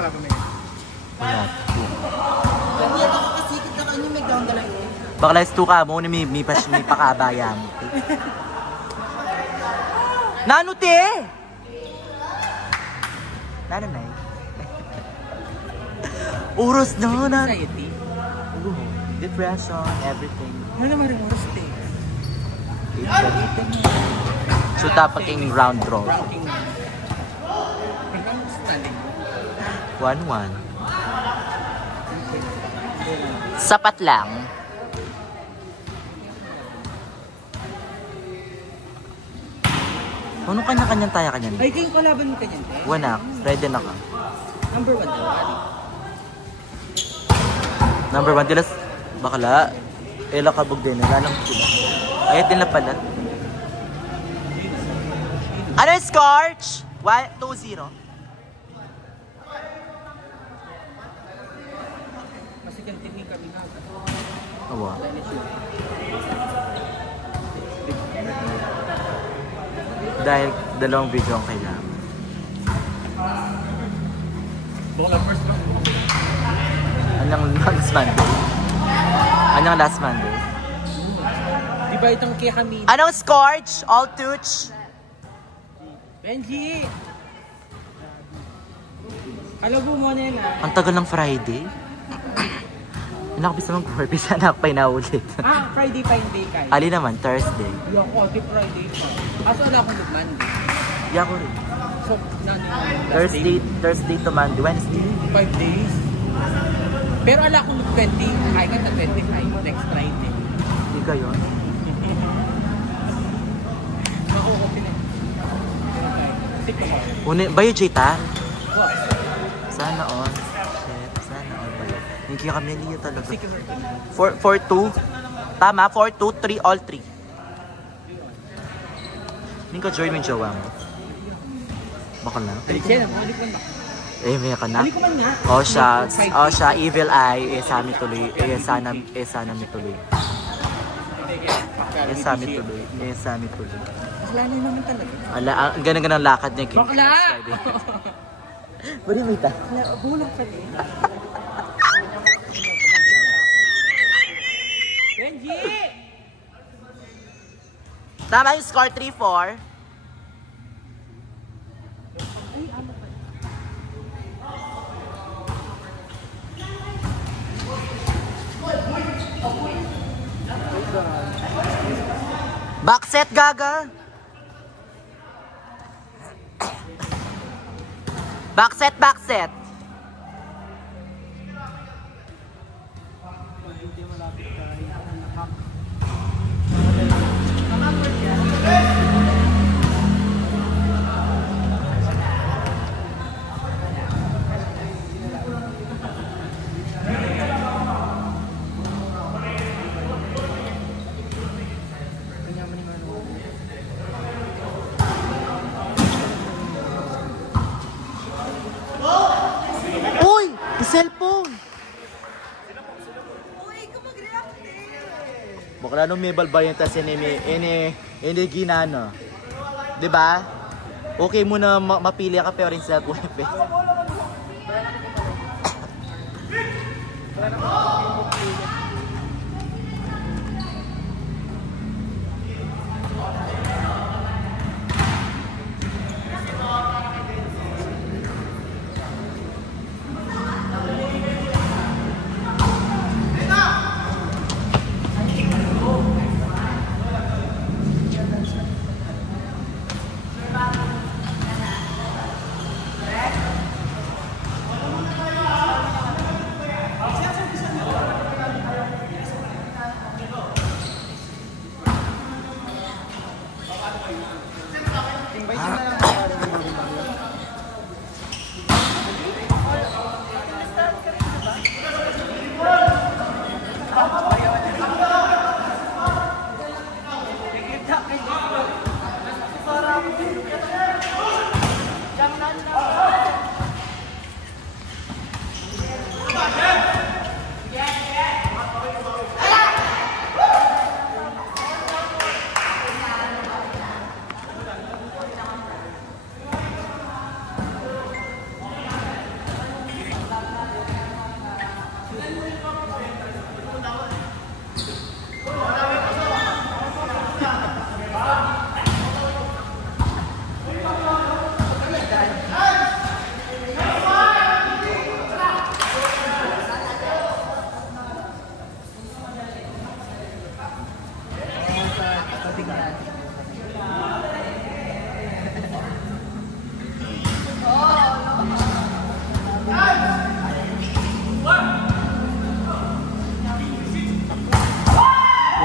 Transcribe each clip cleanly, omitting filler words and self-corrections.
kalaban mo yun? Wala. Hindi ako kasikit na kanyo may down dala yun. Bakla is 2 ka mo, may pakabaya mo. Nano te? Nano na eh? Oras na, Anxiety? Depression, everything. Ano naman rin oras ito eh? Suta pagking round draw. Ranking na. Hanggang standing. 1-1. Sapat lang. Ano kanya-kanyang taya kanyan? Ay, kayong kalaban mo kanyan eh? Wanak, ready na ka. Number 1 daw, Ali. Number 1, dilas bakala. Ela kabog din, nalang sila. Ayat nila pala. Ano yung Scorch? 2-0. Kasi kantin kami nga. Awa. Dahil dalawang video ang kailangan. Buklang first one. Anong last Monday? Anong last Monday? Di ba itong kaya kami? Anong Scorch? All touch? Benji! Kalabo mo na yan ah. Ang tagal ng Friday. Nakapis naman purpose, anak pa inaulit. Friday pa hindi kayo. Ali naman, Thursday. Yung ako, di Friday pa. Kaso wala akong Monday. Yako rin. So, Thursday to Monday, Wednesday. 5 days. Pero ala akong 20, ay ka na 25, next Friday. Hindi ka yun. Makuha ko pinag. Bayo, Jita? What? Sana all. Shit, sana all bayo. Hindi kaya kami niya talaga. 4-2. Tama, 4-2, 3 all 3. Hindi ka join mo yung jowa mo. Baka na. Balik siya na, balik lang ba? Eh, may ka na. Balik ko man nga. Oh, siya, evil eye. Eh, sa amin tuloy. Sana may tuloy. Sa amin tuloy. Wala na naman talaga. Ala, ang ganang lakad niya. Bakla! Bari may ta. Bulak pa din. Benji! Tama yung score 3-4. Backset, Gaga! Backset! Uy! Cellphone! Bakla nung may balbayan tas ini ginano. 'Di ba? Okay muna mapili ka pero rin sa buhay.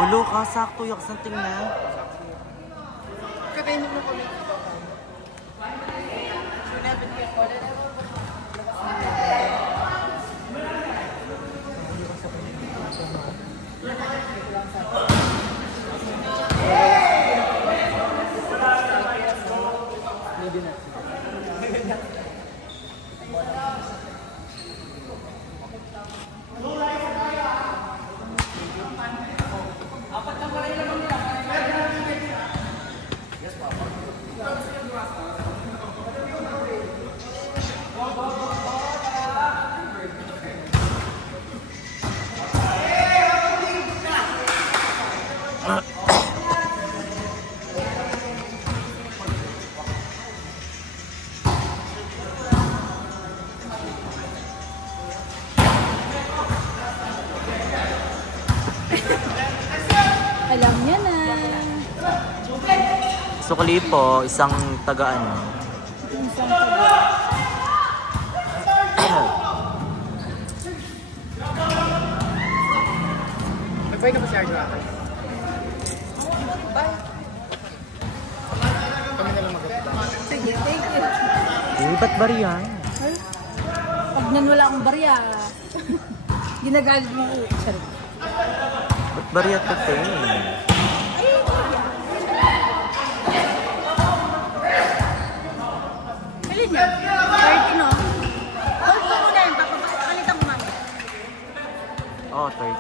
Ulo ka, sakto yak sa tingnan. Katayin mo kami. Alam niya na. Sukli po, isang taga-ano. Isang taga. Nagpay na ba si Arjo ako? Kami na lang magkakita. Sige, thank you. Ba't ba riyan? Pag nan wala akong barya, ginagalit mo ko. Sorry. Ba't ba riyan ito? Bilhin niya. 30, no? Hold ko muna yun. Papapalitan ko mami. Oo, 30.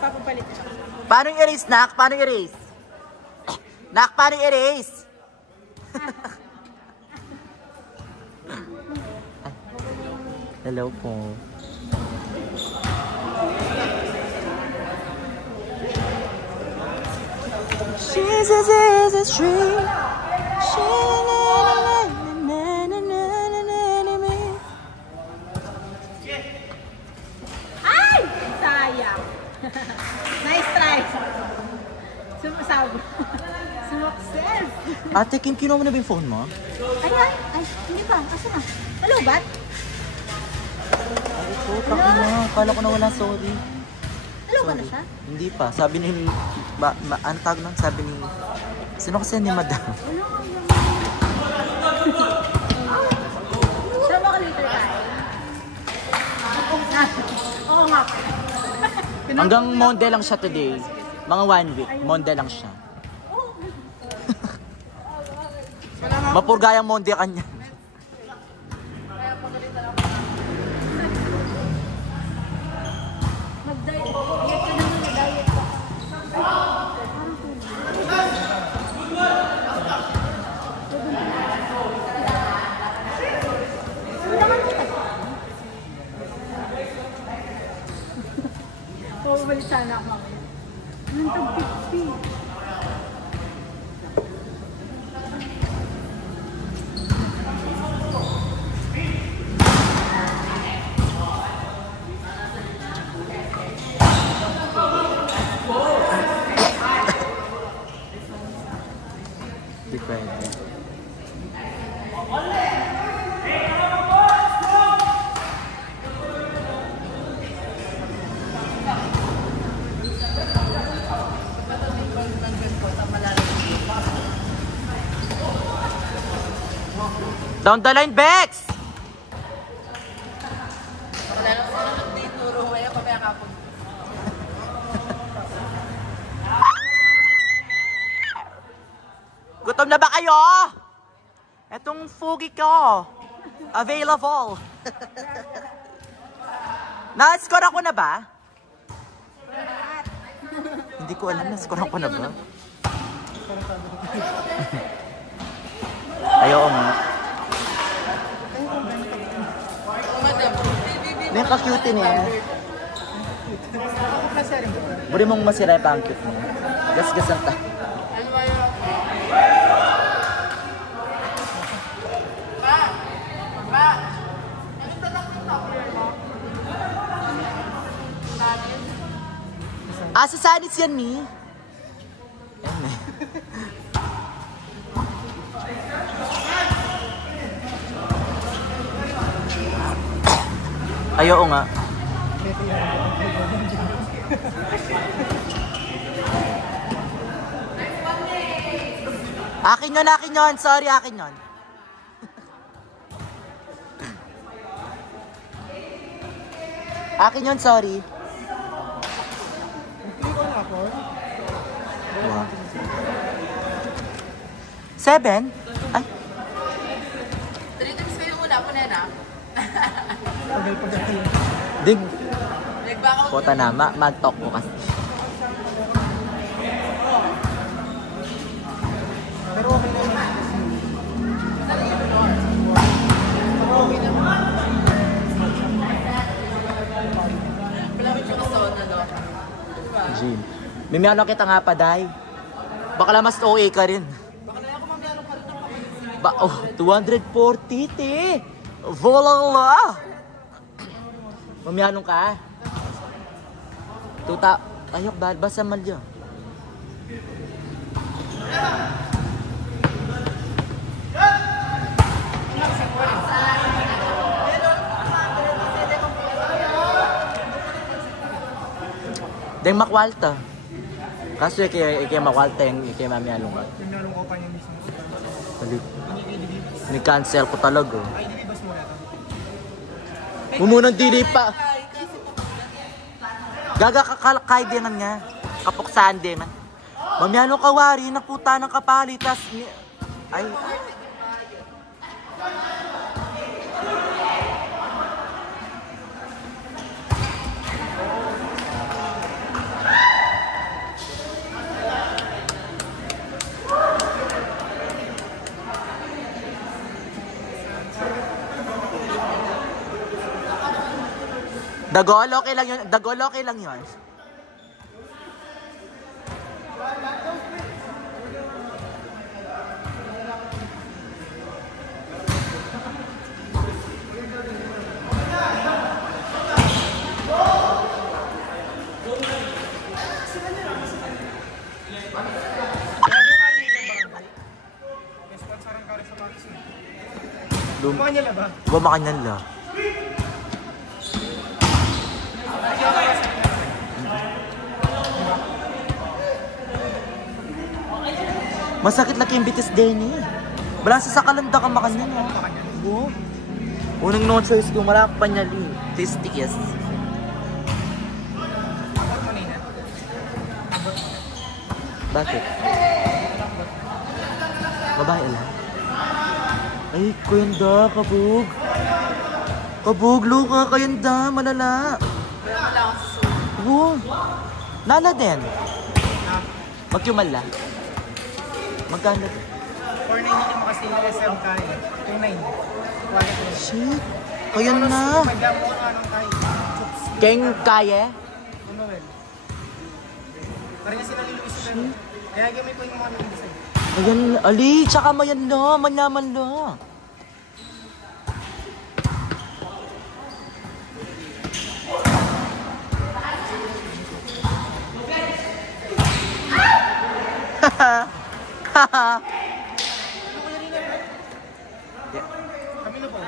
Papapalit siya. Paano i-erase, Nak? Paano i-erase? Nak, paano i-erase? Ay. Hello po. Jesus is a tree. Ay! Sayang. Nice try. Sumasabi. Sumakses. Ate Kim, kinuha mo na ba yung phone mo? Ay, hindi pa. Asa na? Hello, bat? Ay, ito, takin na. Kala ko na wala, sorry. Hello ka na siya? Hindi pa. Sabi ni... ang tag nun, sabi ni... Sino kasi ni Madam? Ano nga yung... Sama ka later tayo. Oo nga pa. Hanggang Monday lang siya today. Mga 1 week. Monday lang siya. Mapurgayang Monday kanya. Mag-diet. Diet ka naman na diet ka. Pabalik sana ako mamaya. Anong tag-50? Hindi pwede. Down the line, Bex! Wala lang sila nagtituro. Kaya kamaya kapag. Gutom na ba kayo? Etong fugi ko. Available. Na-score ako na ba? Hindi ko alam, na-score ako na ba? Ayaw nga. May pa-cute niya. Buri mong masira pa ang cute niya. Gas-gasan ta. Sa Sanis yan, Mi. Ayan eh. Ayaw nga. Akin yun. Sorry, akin yun. Akin yun, sorry. Wow. 7? Ay, 3 times kayo muna po, Nena. dig. Nagbakaw. Puta na, mag-talk mo kasi. Malapit yung kasaon na, no? Jim. Mimiano kita nga pa, Day. Baka lang mas OA ka rin. Oh, 240, te. Volala. Mamianong ka? Ayok, basa malya. Deng makwalta. Kaso ikay makwalta yung ikay mamianong ka. Tinanong ko pa niya mismo. Ni-cancel ko talaga. Mumunang dili pa. Gaga kakalakay dingan nga. Kapuksaan dingan. Mamiano kawari na puta ng kapalitas. Ay. Dagol, okay lang yun. Dagol, okay lang yun. Bumakanyan na ba? Bumakanyan la. Masakit laki yung bitis din eh. Wala sa kalanda ka makanyan ha. Oo. Unang no choice ko, wala pa niya li. Testikis. Bakit? Babae lang. Ay, kuyanda, kabog. Kabog, luka, kayanda, malala. Oo. Nala din. Magkumala. Magkano? 490 mo kasi yung SM kaya. 29. Shit. Kayan na. Magdamo ko anong kaya. Keng kaya? Ano well? Parang kasi naliluis sila. Kaya gamay ko yung mga nang design. Ayan, ali, tsaka mayan na, manyaman na. Kami na po.